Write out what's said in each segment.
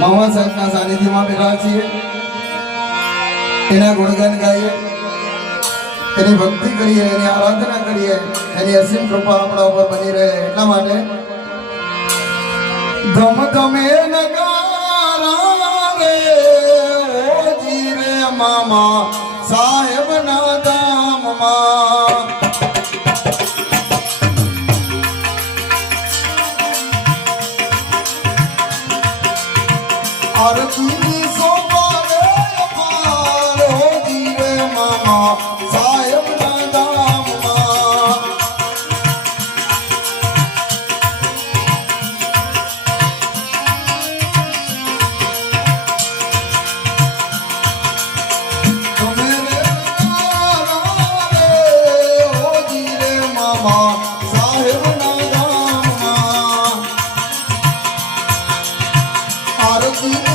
મામા સાહેબના સાનિધ્યમાં બેઠા છીએ, એના ગુણગાન ગાઈએ, એની ભક્તિ કરીએ, એની આરાધના કરીએ, એની અસીમ કૃપા આપણા ઉપર બની રહે એટલા માટે ધમ ધમે નગારા રે ઓજી રે મામા સાહેબના ધામમાં આરતી સોપારે અપાર હોજી રે મામા સાહેબના ધામમાં તમે રે હોજી રે મામા સાહેબના ધામમાં આરતી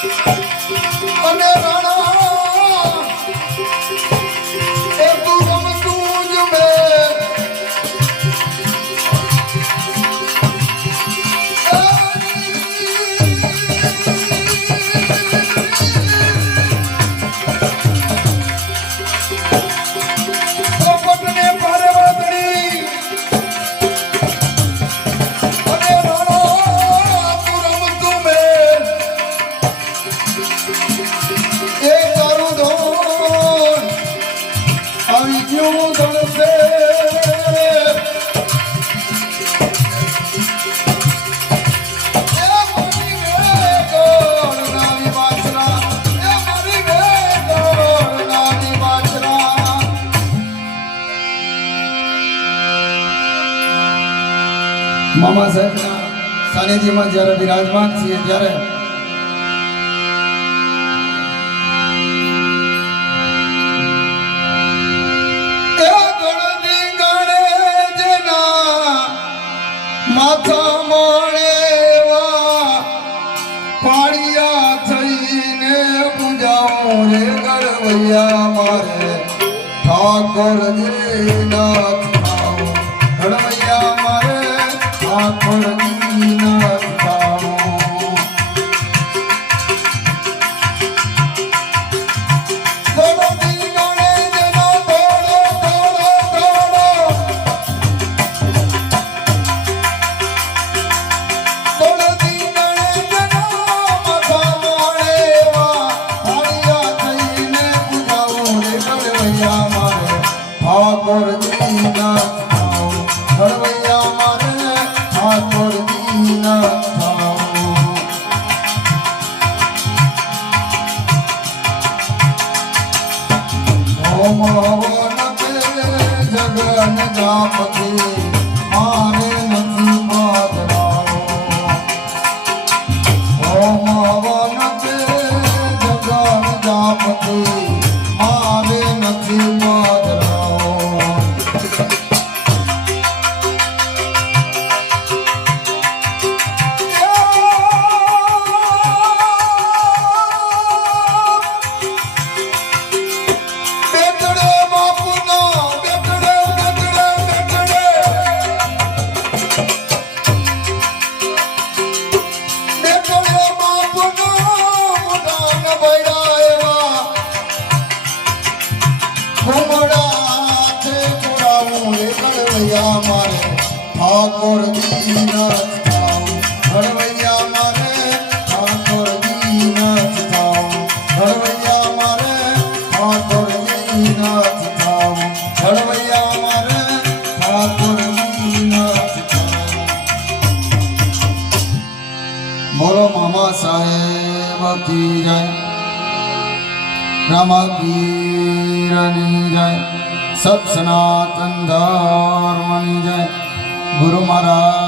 અને રાણા એ તું ગમતું જ બે મામા સાહેબના સાનિધ્યમાં જ્યારે વિરાજમાન છીએ ત્યારે માથા મળેવા પાડિયા થઈને પૂજાઓ રે ગળવૈયા મારે ઠાકોરજી ના ગળવૈયા મારે ઠાકોરજી ના જગન જાપતિ મારે નથી બાદરાઓ ઓમ વન કે જગન જાપતિ મારે નથી બાદરાઓ ઠાકોરજી નાથ થાઉ ઘડવૈયા મારે ઠાકોરજી નાથ થાઉ ઘડવૈયા મારે ઠાકોરજી નાથ થાઉ ઘડવૈયા મારે ઠાકોરજી નાથ થાઉ બોલો મામા સાહેબ કી જય રામા પીરની જય સત સનાતન ધર્મની જય ગુરુ મહારાજ